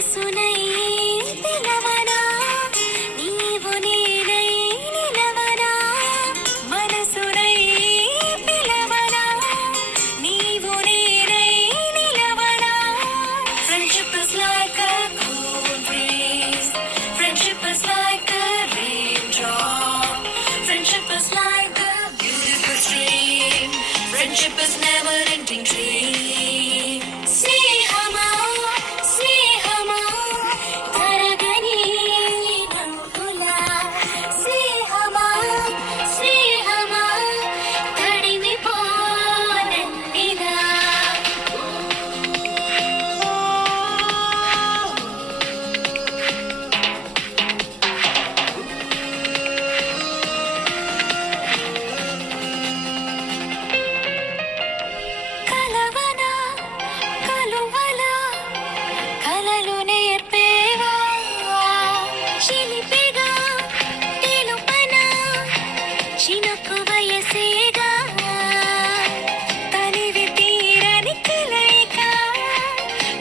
మనసునై పిలవనా నీవు నేనై నిలవనా మనసునై పిలవనా నీవు నేనై నిలవనా Friendship is like a cool breeze Friendship is like a raindrop Friendship is like a beautiful stream Friendship is never ending dream స్నేహమా స్నేహమా తరగని నవ్వులా స్నేహమా స్నేహమా తడిమిపోనందిలా కలవనా కలువలా కలలు నేర్పేవా చిలిపిగా తెలుపనా చినుకు వయసేగా తనివి తీరని కలయిక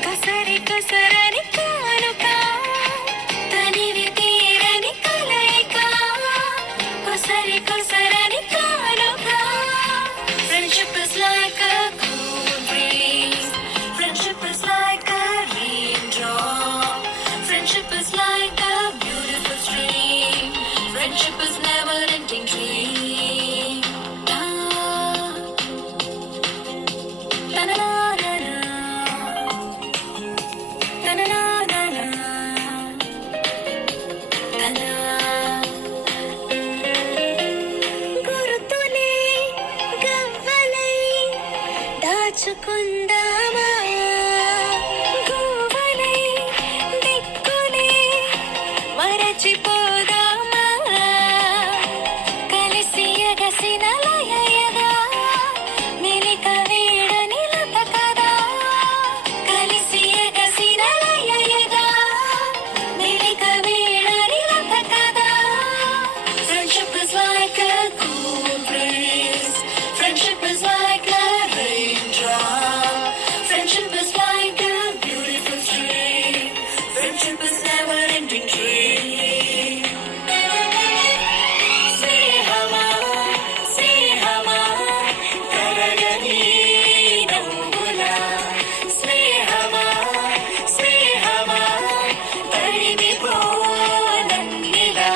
కసరి కసరని కానుక తనివి తీరని కలయిక కసరి కసరని కానుక Friendship is like a cool breeze Friendship is like a raindrop Friendship is like a beautiful stream Friendship is never ending dream Da, da-na-na-na-na. Da-na-na-na-na. Da-na. గుర్తులే గవ్వలై దాచుకుందామా గువ్వలై దిక్కులే మరచిపోదామా కలిసి ఎగసిన లయయగా మెలిక వేడని లత కదా కలిసి ఎగసిన లయయగా మెలిక వేడని లత కదా Friendship is like a cool breeze Friendship is like a raindrop Friendship is like a beautiful stream Friendship is never ending dream స్నేహమా స్నేహమా తరగని నవ్వులా స్నేహమా స్నేహమా తడిమిపోనందిలా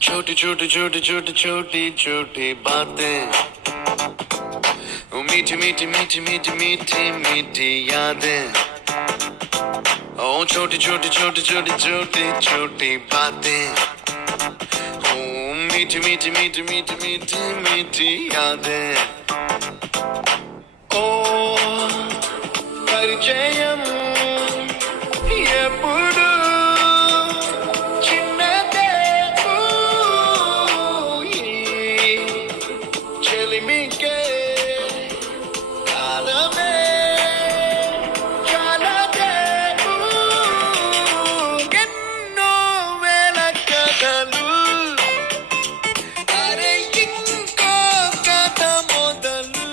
छोटी छोटी छोटी छोटी छोटी छोटी बातें वो मीठी मीठी मीठी मीठी मीठी मीठी यादें ओ छोटी छोटी छोटी छोटी छोटी छोटी बातें ओ मीठी मीठी मीठी मीठी मीठी मीठी यादें ओ పరిచయం ఎప్పుడు చిన్నదే చెలిమికే కాలమే చాలదే ఎన్నో వేల కథలు అరే ఇంకో కథ మొదలు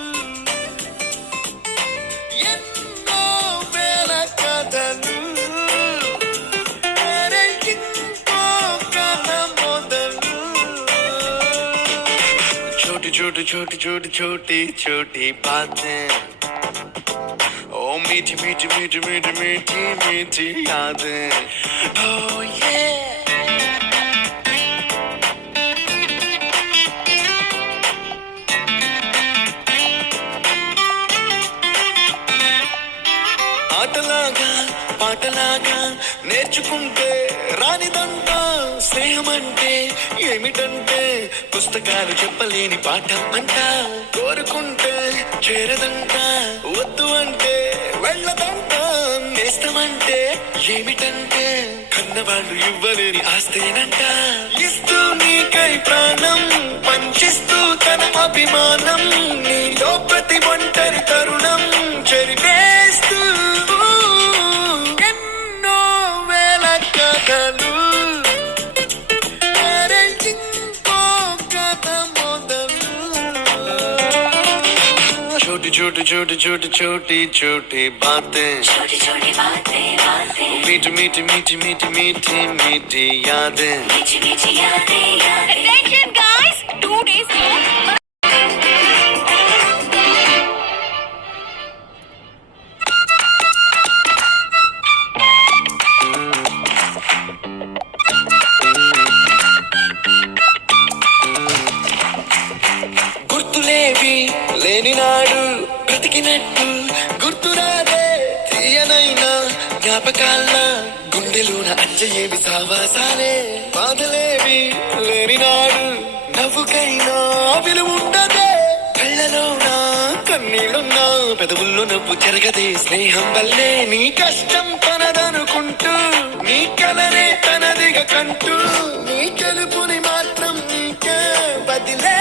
ఎన్నో వేల కథలు అరే ఇంకో కథ మొదలు छोटी छोटी छोटी छोटी छोटी छोटी बातें ओ मीठी मीठी मीठी मीठी मीठी मीठी यादें oh yeah ఆటలాగా పాటలాగా నేర్చుకుంటే రానిదంట స్నేహం అంటే ఏమిటంటే పుస్తకాలు చెప్పలేని పాఠం అంట కోరుకుంటే చేరదంట వద్దు అంటే వెళ్ళదంట నేస్తమంటే ఏమిటంటే కన్నవాళ్ళు ఇవ్వలేని ఆస్తేనంట ఇస్తూ నీకై ప్రాణం పంచిస్తూ తన అభిమానం నీలో ప్రతి ఒంటరి తరుణం చెరిపేస్తూ ఎన్నో వేల కథలు అరే ఇంకో కథ మొదలు छोटी छोटी छोटी छोटी छोटी बातें, छोटी छोटी बातें बातें, मीठी मीठी मीठी मीठी मीठी मीठी यादें. मीठी मीठी यादें यादें. Attention guys, 2 days more. గుర్తులేవి లేని నాడు బ్రతికినట్టు గుర్తురాదే తీయనైనా జ్ఞాపకాల గుండెలోన అంజయేవి సావాసాలే. బాధలేవి లేని నాడు నవ్వుకైనా విలువుండదే. కళ్ళలోనా కన్నీళ్ళున్నా పెదవుల్లో నవ్వు జరగదే. స్నేహం వల్లే నీ కష్టం తనదనుకుంటూ నీ కలనే తనదిగా కంటూ నీ గెలుపుని మాత్రం నీకే బదిలే.